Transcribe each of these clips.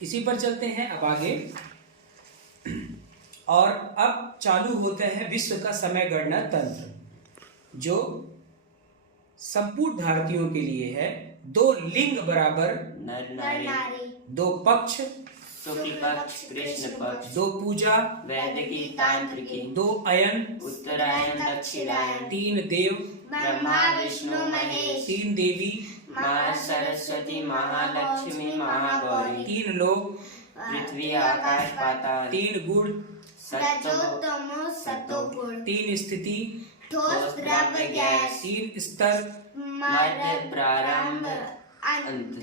इसी पर चलते हैं अब आगे। और अब चालू होता है विश्व का समय गणना तंत्र, जो संपूर्ण भारतीयों के लिए है। 2 लिंग बराबर नर नारी, 2 पक्ष शुक्ल पक्ष कृष्ण पक्ष, 2 पूजा वैदिकी तांत्रिकी, 2 अयन उत्तरायण दक्षिणायन, 3 देव ब्रह्मा विष्णु महेश, 3 देवी माँ सरस्वती महालक्ष्मी महागौरी, 3 लोक पृथ्वी आकाश पाताल, 3 गुण सत्वगुण, सत्वगुण, 3 स्थिति ठोस द्रव्य गैस, 3 स्तर मध्य प्रारंभ अंत,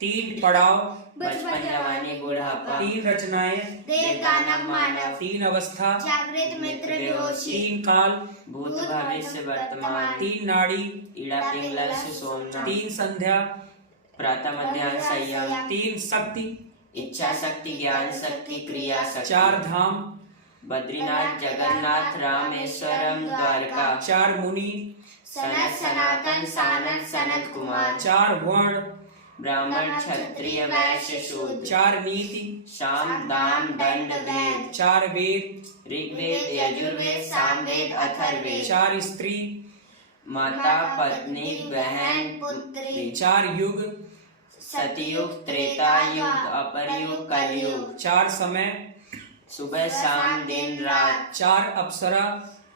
3 पड़ाव बचपन जवानी बुढ़ापा, 3 रचनाएं देव दानव मानव, 3 अवस्था जागृत मित्र बेहोशी, 3 काल भूत भविष्य वर्तमान, 3 नाड़ी इड़ा पिंगला से सोमनाथ, 3 संध्या प्रातः मध्याह्न संयम, 3 शक्ति इच्छा शक्ति ज्ञान शक्ति क्रिया शक्ति, 4 धाम बद्रीनाथ जगन्नाथ रामेश्वरम द्वारका, 4 मुनि सनत सनातन सानत सनत कुमार, 4 वर्ण ब्राह्मण क्षत्रिय वैश्य शूद्र, 4 नीति शाम दाम दंड वेद, 4 वेद ऋग्वेद यजुर्वेद सामवेद अथर्ववेद, 4 स्त्री माता पत्नी बहन पुत्री, 4 युग सतयुग त्रेता युग अपरयुग कलयुग, 4 समय सुबह शाम दिन रात, 4 अप्सरा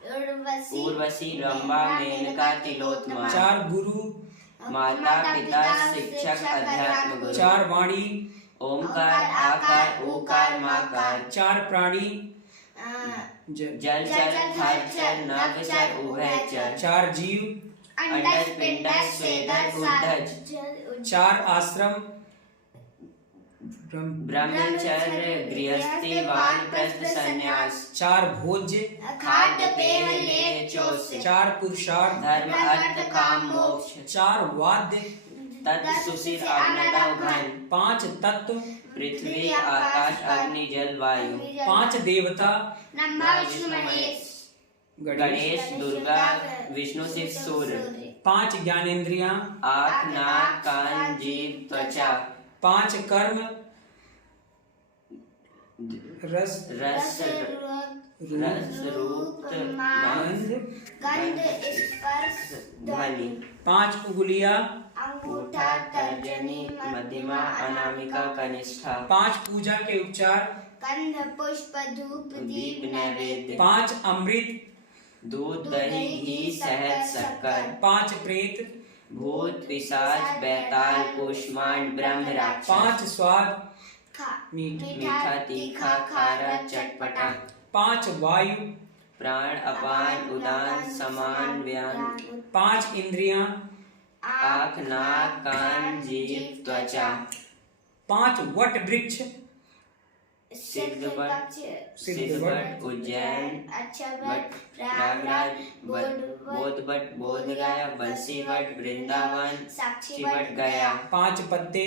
उर्वशी, उर्वशी रंभा मेनका तिलोत्तमा, 4 गुरु माता पिता शिक्षक अध्यात्म गुरु, 4 वाणी ओमकार आकार उकार माकार, 4 प्राणी जल चर थर चर नभ चर उभयचर, 4 जीव अंडज पिंडज स्वेदज उद्धज, 4 आश्रम ब्रह्मचर्य गृहस्थी वानप्रस्थ संन्यास, 4 भोज्य खाद्य पेय लेप चोष, 4 पुरुषार्थ धर्म अर्थ काम मोक्ष, 4 वाद्य तत् सुशिर अग्नदव घन, 5 तत्व पृथ्वी आकाश अग्नि जल वायु, 5 देवता ब्रह्मा विष्णु महेश, गणेश दुर्गा विष्णु शिव सूर्य, 5 ज्ञानेंद्रियां आँख नाक कान जीभ त्वचा, 5 कर्म रस रस रस रूप गंध गंध स्पर्श ध्वनि, 5 उंगलियां अंगूठा तर्जनी मध्यमा अनामिका कनिष्ठा, 5 पूजा के उपचार गंध पुष्प धूप दीप दीप नैवेद्य, 5 अमृत दूध दही घी शहद शक्कर, 5 प्रेत भूत पिशाच बैताल कुष्मांड ब्रह्म राक्षस, 5 स्वाद मीठ मीठा तीखा खारा चटपटा, 5 वायु प्राण अपान उदान समान व्यान, 5 इंद्रियां आँख नाक कान जीभ त्वचा, 5 वट वृक्ष सिद्धवट सिद्धवट उज्जैन अक्षरवट प्रयागराज बोधवट बोधगया बंसीवट वृंदावन साक्षीवट गया, 5 पत्ते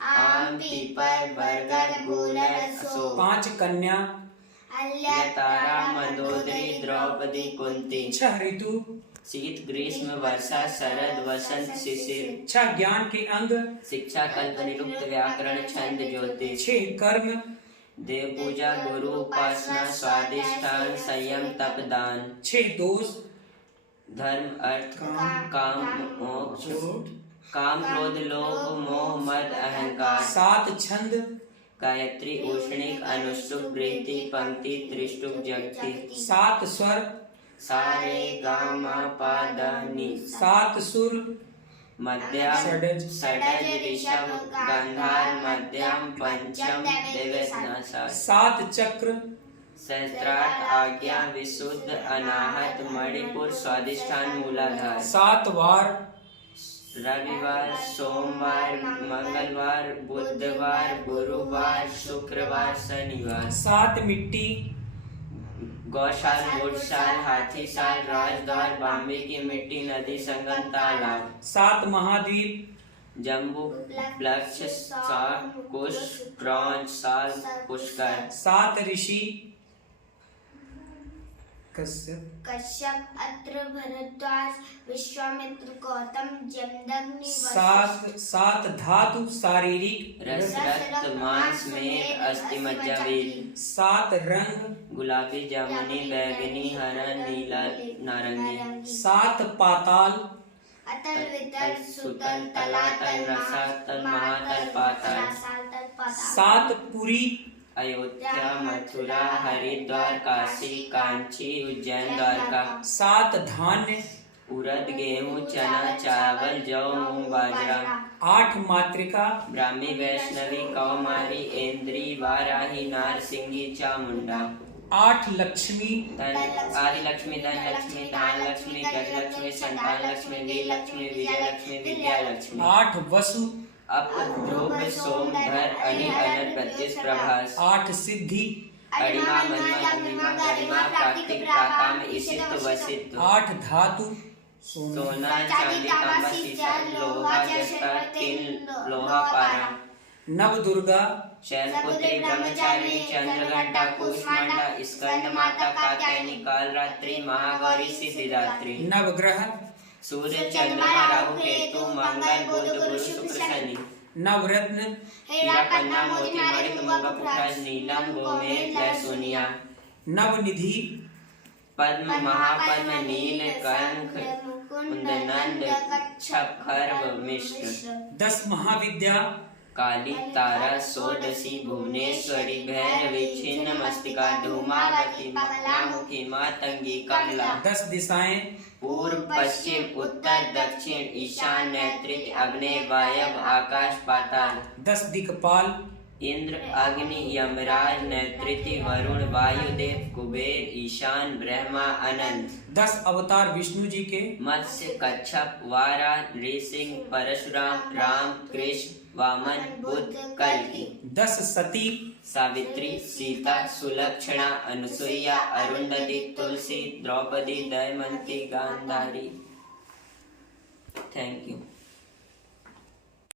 आम पीपल बरगद गूलर अशोक, 5 कन्या तारा मंदोदरी द्रौपदी कुंती, 6 ऋतु शीत ग्रीष्म वर्षा शरद वसंत शिशिर, 6 ज्ञान के अंग शिक्षा कल्प निरुक्त व्याकरण छंद ज्योतिष, 6 कर्म देव पूजा गुरु उपासना स्वादिष्ठान संयम तप दान, 6 दोष धर्म अर्थ काम मोक्ष, काम क्रोध लोभ मोह मद अहंकार, 7 छंद गायत्री उष्णिक अनुष्टुप वृत्ति पंक्ति त्रिष्टुप जगति, 7 स्वर सारे गामा पा धा नी, 7 सुर मध्यम षडज षडज ऋषभ गंधार मध्यम पंचम देवस्नासा, 7 चक्र सहस्त्रार्थ आज्ञा विशुद्ध अनाहत मणिपुर स्वादिष्ठान मूलाधार, 7 वार रविवार सोमवार मंगलवार बुधवार गुरुवार शुक्रवार शनिवार, 7 मिट्टी गौशाल मोटशाल हाथी साल राजद्वार बॉम्बे की मिट्टी नदी संगम तालाब, 7 महाद्वीप जम्बू प्लक्ष साग कुश क्रौंच साल पुष्कर, 7 ऋषि कश्यप कश्यप अत्रि भरद्वाज विश्वामित्र गौतम जमदग्नि सात धातु शारीरिक रस रक्त मांस में अस्थि मज्जा वीर। 7 रंग गुलाबी जामुनी बैगनी हरा नीला नारंगी। 7 पाताल अतल वितल सुतल तलातल रसातल महातल पाताल 7 पुरी अयोध्या मथुरा हरिद्वार काशी कांची उज्जैन द्वारका। 7 धान्य उड़द गेहूं चना चावल जौ मूंग बाजरा। 8 मातृका ब्राह्मी वैष्णवी कौमारी ऐन्द्री वाराही नारसिंगी चामुंडा। 8 लक्ष्मी आदि लक्ष्मी धन लक्ष्मी दान लक्ष्मी गज लक्ष्मी संतान लक्ष्मी वीर लक्ष्मी विजय लक्ष्मी विद्या लक्ष्मी। 8 वसु अप ध्रुव सोम धर अनि अनर प्रत्युष प्रभास। 8 सिद्धि अरिमा महिमा महिमा गरिमा प्राकृतिक प्राकाम ईशित वसित। 8 धातु सोना चांदी तांबा शीशा लोहा जस्ता टिन लोहा पारा। 9 दुर्गा शैलपुत्री ब्रह्मचारिणी चंद्रघंटा कूष्मांडा स्कंद माता कात्यायनी कालरात्रि महागौरी सिद्धिदात्री। 9 ग्रह सूर्य चंद्रमा राहु केतु मंगल बुध गुरु शुक्र शनि। 9 रत्न हीरा कन्या मोती मणिक मुगा पुष्पराज नीलम गोमेद जय सोनिया। 9 निधि पद्म महापद्म नील कंख कुंदनंद कच्छप खर्व मिश्र। 10 महाविद्या काली तारा सोदसी भुवनेश्वरी भैरवी छिन्न मस्तिका धूमावती मंगलामुखी मातंगी कमला। 10 दिशाएं पूर्व पश्चिम उत्तर दक्षिण ईशान नैऋत्य आग्नेय वायव्य आकाश पाताल। 10 दिक्पाल इंद्र अग्नि यमराज नैऋत्य वरुण वायुदेव कुबेर ईशान ब्रह्मा अनंत। 10 अवतार विष्णु जी के मत्स्य कच्छप वारा नृसिंह परशुराम राम कृष्ण वामन बुद्ध कल्कि। 10 सती सावित्री सीता सुलक्षणा अनुसुईया अरुंधति तुलसी द्रौपदी दमयंती गांधारी। Thank you.